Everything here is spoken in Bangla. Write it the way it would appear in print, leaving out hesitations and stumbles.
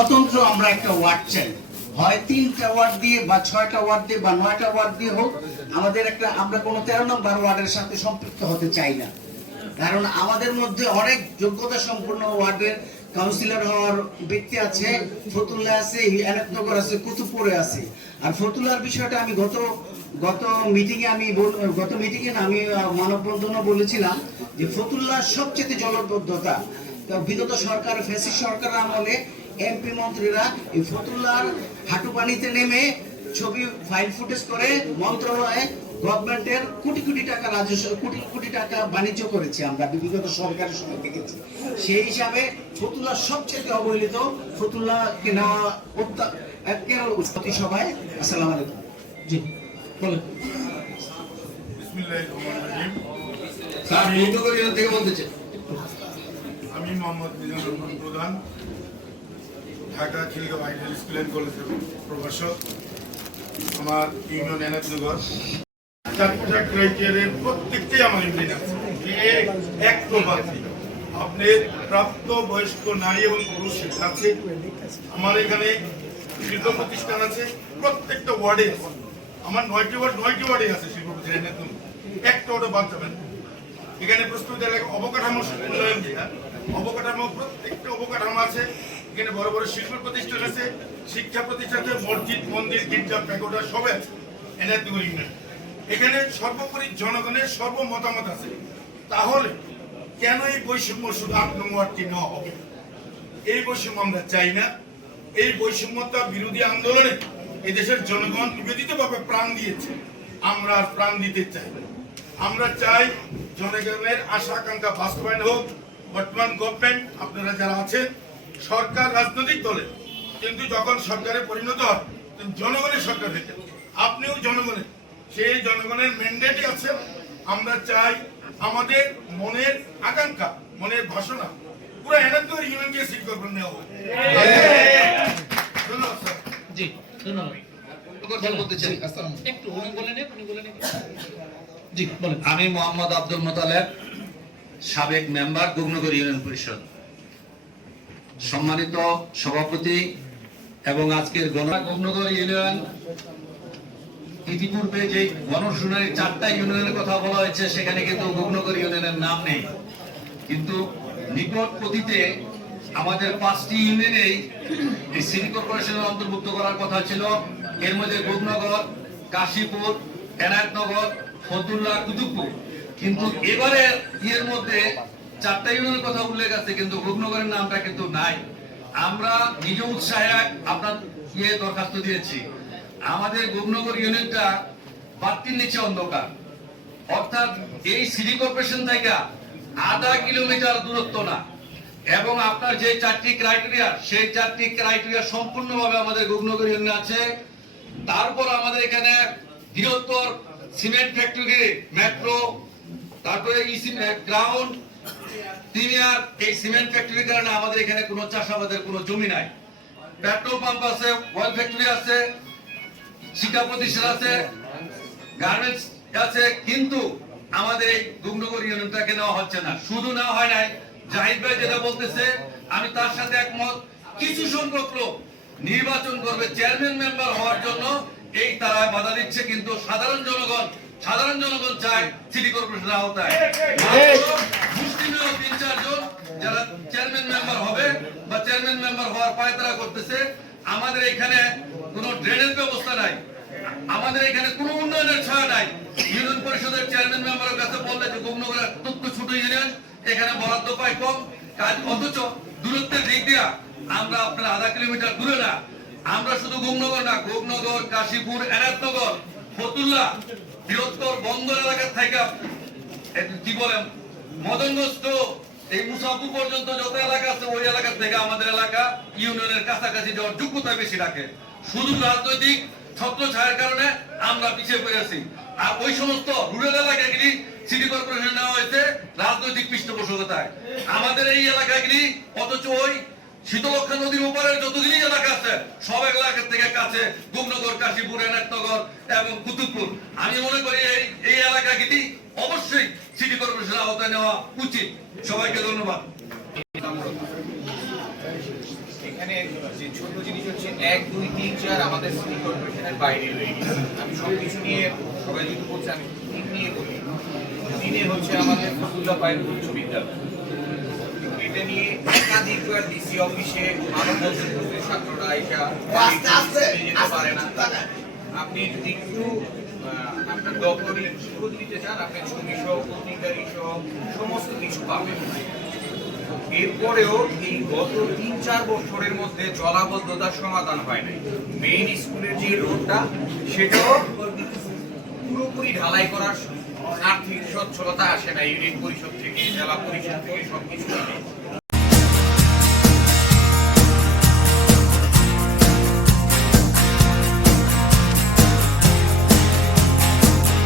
স্বতন্ত্র আমরা একটা ওয়ার্ড চাই, হয় 3টা ওয়ার্ড দিয়ে বা 6টা ওয়ার্ড দিয়ে বা 9টা ওয়ার্ড দিয়ে হোক। আমাদের একটা, আমরা কোনো 13 নম্বর ওয়ার্ডের সাথে সম্পৃক্ত হতে চাই না, কারণ আমাদের মধ্যে অনেক যোগ্যতা সম্পন্ন ওয়ার্ডের কাউন্সিলর হওয়ার ব্যক্তি আছে। ফতুল্লা আছে, এনায়তনগর আছে, কুতুবপুরে আছে। আর ফতুল্লার বিষয়টা আমি গত মিটিংয়ে আমি মানববন্ধনও বলেছিলাম যে ফতুল্লার সবচেয়ে জলবদ্ধতা। বিগত সরকার, ফ্যাসিস্ট সরকার আমলে এমপি মন্ত্রীরা এই ফতুল্লার হাঁটু পানিতে নেমে ছবি ফাইল ফুটেজ করে মন্ত্রণালয়ে গভর্নমেন্টের কোটি কোটি টাকা রাজস্ব, কোটি কোটি টাকা বাণিজ্য করেছে। আমরা বিগত সরকারের সময় দেখেছি। সেই হিসাবে ফতুল্লা সবচেয়ে অবহেলিত। ফতুল্লাকে নেওয়া প্রতি সভায়। আসসালামু আলাইকুম। জি বলেন। আমি মোহাম্মদ মিজানুর রহমান প্রধান, Dhaka Khilgaon ideal school and কলেজের প্রভাষক। আমার ইউনিয়ন এনায়তনগর। 4টা ক্রাইটেরিয়ার প্রত্যেকটাই আমার ইউনিয়ন আছে, এক প্রবাদী আপনার প্রাপ্ত বয়স্ক নারী এবং পুরুষ আছে। আমার এখানে শিল্প প্রতিষ্ঠান আছে প্রত্যেকটা ওয়ার্ডে। আমার 9টি ওয়ার্ডে আছে শিল্প প্রতিষ্ঠান, একটা ওয়ার্ডে বাদ যাবেন। এখানে প্রস্তুত অবকাঠামো উন্নয়ন, যেটা অবকাঠামো, প্রত্যেকটা অবকাঠামো আছে। এখানে বড় বড় শিল্প প্রতিষ্ঠান আছে, শিক্ষা প্রতিষ্ঠান আছে, মসজিদ, মন্দির, গির্জা, প্যাগোডা সবে আছে এনায়তনগর ইউনিয়ন। এখানে সর্বোপরি জনগণের সর্বমতামত আছে। তাহলে কেন এই বৈষম্য শুধু 8 নম্বর ওয়ার্ডটি নেওয়া হবে? এই বৈষম্য আমরা চাই না। এই বৈষম্যতা বিরোধী আন্দোলনে এই দেশের জনগণ নিবেদিতভাবে প্রাণ দিয়েছে, আমরা আর প্রাণ দিতে চাই। আমরা চাই জনগণের আশা আকাঙ্ক্ষা বাস্তবায়ন হোক। বর্তমান গভর্নমেন্ট, আপনারা যারা আছেন, সরকার রাজনৈতিক দলে, কিন্তু যখন সরকারে পরিণত হয় জনগণের সরকার হয়েছে। আপনিও জনগণের, সেই জনগণের ম্যান্ডেটে আছেন। আমরা চাই আমাদের মনের আকাঙ্ক্ষা, মনের বাসনা পুরো এনায়তনগর ইউনিয়নকে সিট করবেন নেওয়া হবে। ধন্যবাদ স্যার। জি ধন্যবাদ। আমি মোহাম্মদ আব্দুল মোতালেব, সাবেক মেম্বার, গুগনগর ইউনিয়ন পরিষদ। সম্মানিত সভাপতি এবং আজকের গুগনগর ইউনিয়ন, ইতিপূর্বে যে গণশুনানি 4টা ইউনিয়নের কথা বলা হয়েছে, সেখানে কিন্তু গুগনগর ইউনিয়নের নাম নেই। কিন্তু নিকট অতীতে আমাদের 5টি ইউনিয়নেই এই সিটি কর্পোরেশনের অন্তর্ভুক্ত করার কথা ছিল। এর মধ্যে গুগনগর, কাশীপুর, এনায়তনগর, ফতুল্লা, কুতুবপুর। কিন্তু এবারে এর মধ্যে 4টা ইউনিয়নের কথা উল্লেখ আছে, কিন্তু গুগনগরের নামটা কিন্তু নাই। আমরা নিজ উৎসাহে আপনার দরখাস্ত দিয়েছি। আমাদের গুগনগর ইউনিয়নটা বাতির নিচে অন্ধকার, অর্থাৎ এই সিটি কর্পোরেশন থেকে আধা কিলোমিটার দূরত্ব না। এবং আপনার যে 4টি ক্রাইটেরিয়া, সেই 4টি ক্রাইটেরিয়া সম্পূর্ণভাবে আমাদের গুগনগর ইউনিয়নে আছে। তারপর আমাদের এখানে বৃহত্তর সিমেন্ট ফ্যাক্টরি, মেট্রো, তারপরে গ্রাউন্ড, প্রিমিয়ার, এই সিমেন্ট ফ্যাক্টরির কারণে আমাদের এখানে কোনো চাষাবাদের কোনো জমি নাই। পেট্রোল পাম্প আছে, অয়েল ফ্যাক্টরি আছে, শিক্ষা প্রতিষ্ঠান আছে, গার্মেন্টস আছে, কিন্তু আমাদের এই গুগনগর ইউনিয়নটাকে নেওয়া হচ্ছে না। শুধু নেওয়া হয় নাই, জাহিদ ভাই যেটা বলতেছে আমি তার সাথে একমত। কিছু সংখ্যক লোক নির্বাচন করবে চেয়ারম্যান মেম্বার হওয়ার জন্য, এই তারা বাধা দিচ্ছে। কিন্তু সাধারণ জনগণ চায় সিটি কর্পোরেশনের আওতায় মুসলিমীয় 3-4 জন যারা চেয়ারম্যান মেম্বার হবে বা চেয়ারম্যান মেম্বার হওয়ার পায়তারা করতেছে। আমাদের এখানে কোনো ড্রেনেজ ব্যবস্থা নাই, আমাদের এখানে কোনো উন্নয়নের ছায়া নাই। ইউনিয়ন পরিষদের চেয়ারম্যান মেম্বারের কাছে বললে যে গুগনগর অত্যন্ত ছোট ইউনিয়ন, এখানে বরাদ্দ পায় কম কাজ, অথচ দূরত্বের দিক দিয়া আমরা আপনার আধা কিলোমিটার দূরে না। আমরা শুধু গুগনগর না, গুগনগর, কাশীপুর, এনায়তনগর, ফতুল্লা, বৃহত্তর বন্দর এলাকা থেকে কি বলেন মদনগঞ্জ, এই মুসাফু পর্যন্ত যত এলাকা আছে, ওই এলাকা থেকে আমাদের এলাকা ইউনিয়নের কাছাকাছি যাওয়ার যোগ্যতা বেশি রাখে। শুধু রাজনৈতিক ছত্র ছায়ার কারণে আমরা পিছিয়ে পড়েছি। আর ওই সমস্ত রুরাল এলাকাগুলি সিটি কর্পোরেশন নেওয়া হয়েছে রাজনৈতিক পৃষ্ঠপোষকতায়। আমাদের এই এলাকাগুলি, অথচ ওই শীতলক্ষা নদীর উপরের যতগুলি এলাকা আছে সব এলাকার থেকে কাছে গুগনগর, কাশীপুর, এনায়তনগর এবং কুতুবপুর। আমি মনে করি এই এলাকাগুলি অবশ্যই সিটি কর্পোরেশনের আওতায় নেওয়া উচিত। সবাইকে ধন্যবাদ। এখানে যে ছোট জিনিস হচ্ছে 1, 2, 3, 4 আমাদের সিটি কর্পোরেশনের বাইরে রয়ে গেছে। আমি সবকিছু নিয়ে সবাই যেহেতু বলছে আমি 3 নিয়ে বলি। 3 হচ্ছে আমাদের ফতুল্লা পাইলট উচ্চ বিদ্যালয়। এটা নিয়ে একাধিকবার ডিসি অফিসে আরো বলতে ছাত্ররা আইসা যেতে পারে না। আপনি যদি একটু আপনার দপ্তরে খোঁজ নিতে চান, আপনি ছবি সহ পত্রিকারি সহ সমস্ত কিছু পাবেন। এরপরেও এই গত 3-4 বছরের মধ্যে জলাবদ্ধতার সমাধান হয় নাই। মেইন স্কুলের যে রোডটা সেটাও পুরোপুরি ঢালাই করার আর্থিক সচ্ছলতা আসে না ইউনিট পরিষদ থেকে, জেলা পরিষদ থেকে সবকিছু মিলে।